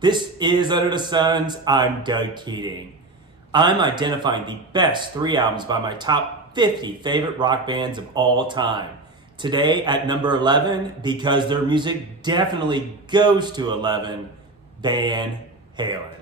This is Under the Suns. I'm Doug Keating. I'm identifying the best 3 albums by my top 50 favorite rock bands of all time. Today at number 11, because their music definitely goes to 11, Van Halen.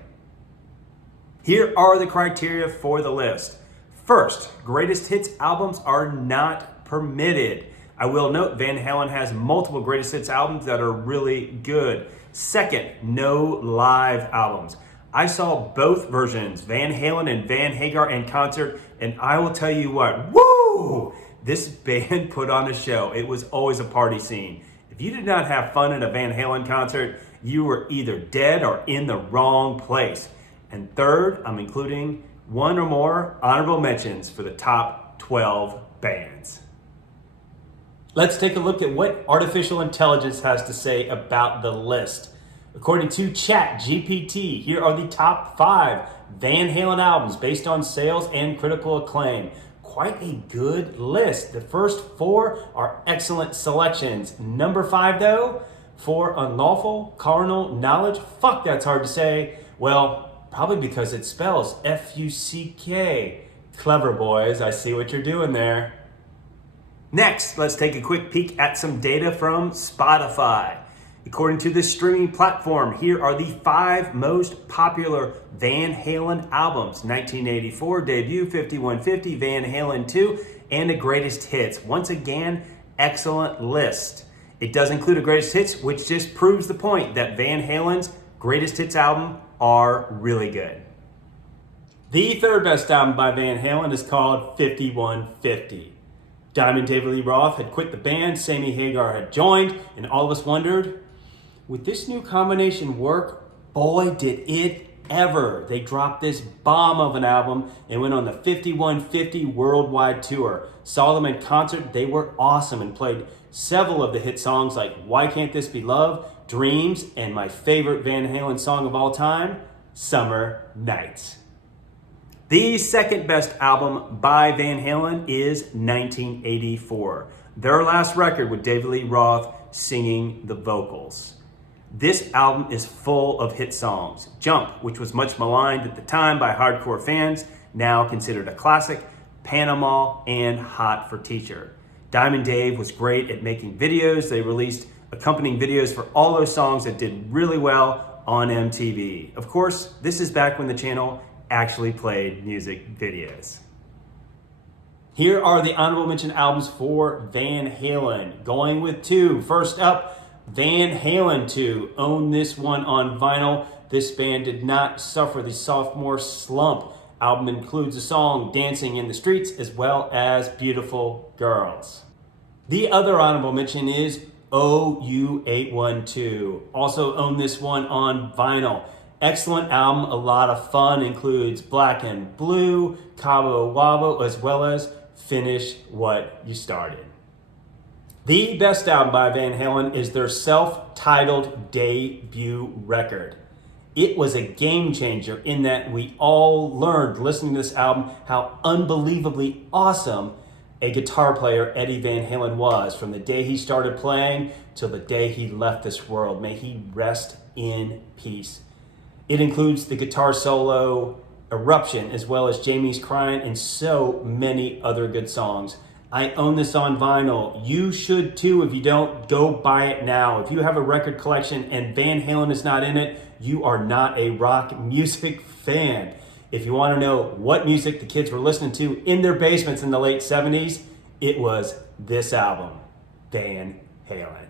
Here are the criteria for the list. First, greatest hits albums are not permitted. I will note Van Halen has multiple greatest hits albums that are really good. Second, no live albums. I saw both versions, Van Halen and Van Hagar in concert, and I will tell you what, woo! This band put on a show. It was always a party scene. If you did not have fun at a Van Halen concert, you were either dead or in the wrong place. And third, I'm including one or more honorable mentions for the top 12 bands. Let's take a look at what artificial intelligence has to say about the list. According to ChatGPT, here are the top 5 Van Halen albums based on sales and critical acclaim. Quite a good list. The first 4 are excellent selections. Number 5 though, for unlawful carnal knowledge. Fuck, that's hard to say. Well, probably because it spells F-U-C-K. Clever boys, I see what you're doing there. Next, let's take a quick peek at some data from Spotify. According to this streaming platform, here are the 5 most popular Van Halen albums. 1984 debut, 5150, Van Halen II, and the greatest hits. Once again, excellent list. It does include a greatest hits, which just proves the point that Van Halen's greatest hits album are really good. The third best album by Van Halen is called 5150. Diamond David Lee Roth had quit the band, Sammy Hagar had joined, and all of us wondered, would this new combination work? Boy, did it ever. They dropped this bomb of an album and went on the 5150 worldwide tour. Saw them in concert, they were awesome and played several of the hit songs like Why Can't This Be Love, Dreams, and my favorite Van Halen song of all time, Summer Nights. The second best album by Van Halen is 1984. Their last record with David Lee Roth singing the vocals. This album is full of hit songs. Jump, which was much maligned at the time by hardcore fans, now considered a classic. Panama and Hot for Teacher. Diamond Dave was great at making videos. They released accompanying videos for all those songs that did really well on MTV. Of course, this is back when the channel actually played music videos. Here are the honorable mention albums for Van Halen. Going with 2. First up, Van Halen 2. Own this one on vinyl. This band did not suffer the sophomore slump. Album includes a song, Dancing in the Streets, as well as Beautiful Girls. The other honorable mention is OU812. Also own this one on vinyl. Excellent album, a lot of fun, includes Black and Blue, Cabo Wabo, as well as Finish What You Started. The best album by Van Halen is their self-titled debut record. It was a game changer in that we all learned listening to this album how unbelievably awesome a guitar player Eddie Van Halen was from the day he started playing till the day he left this world. May he rest in peace. It includes the guitar solo, Eruption, as well as Jamie's Crying, and so many other good songs. I own this on vinyl. You should too. If you don't, go buy it now. If you have a record collection and Van Halen is not in it, you are not a rock music fan. If you want to know what music the kids were listening to in their basements in the late 70s, it was this album, Van Halen.